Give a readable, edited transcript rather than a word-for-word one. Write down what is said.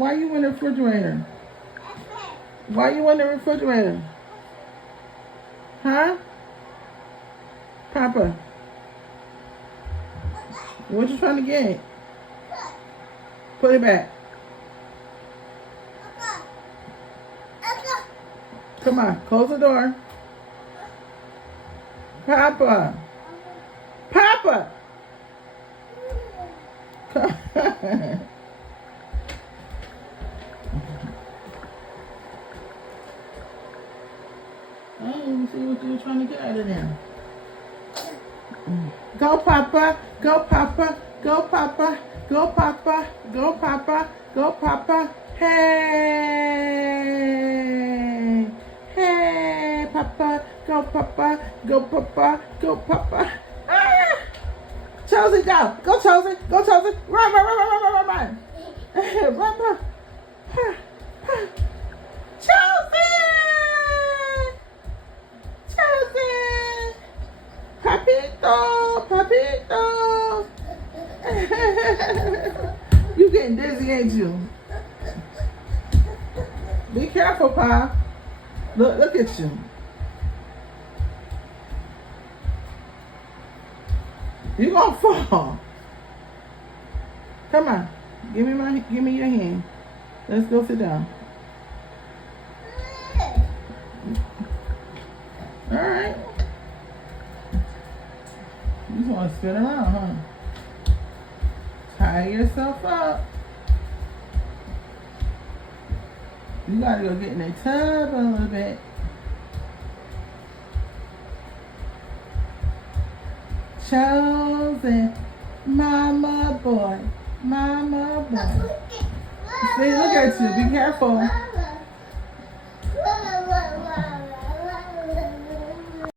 Why you in the refrigerator? Why you in the refrigerator? Huh? Papa, what you trying to get? Put it back. Come on, close the door. Papa. Papa. Come. I didn't even see what you were trying to get out of there. Go, Papa. Go, Papa. Go, Papa. Go, Papa. Go, Papa. Go, Papa. Hey. Hey, Papa. Go, Papa. Go, Papa. Go, Papa. Ah! Chelsea, go. Go, Chelsea. Go, Chelsea. Run, run, run, run, run, run, run. Run, run. Chelsea! Chelsea! Papito! Papito! You getting dizzy, ain't you? Be careful, Pa. Look at you. You gonna fall. Come on. Give me your hand. Let's go sit down. All right. You just want to spin around, huh? Tie yourself up. You gotta go get in the tub a little bit. Chosen, mama boy, mama boy. See, look at you. Be careful.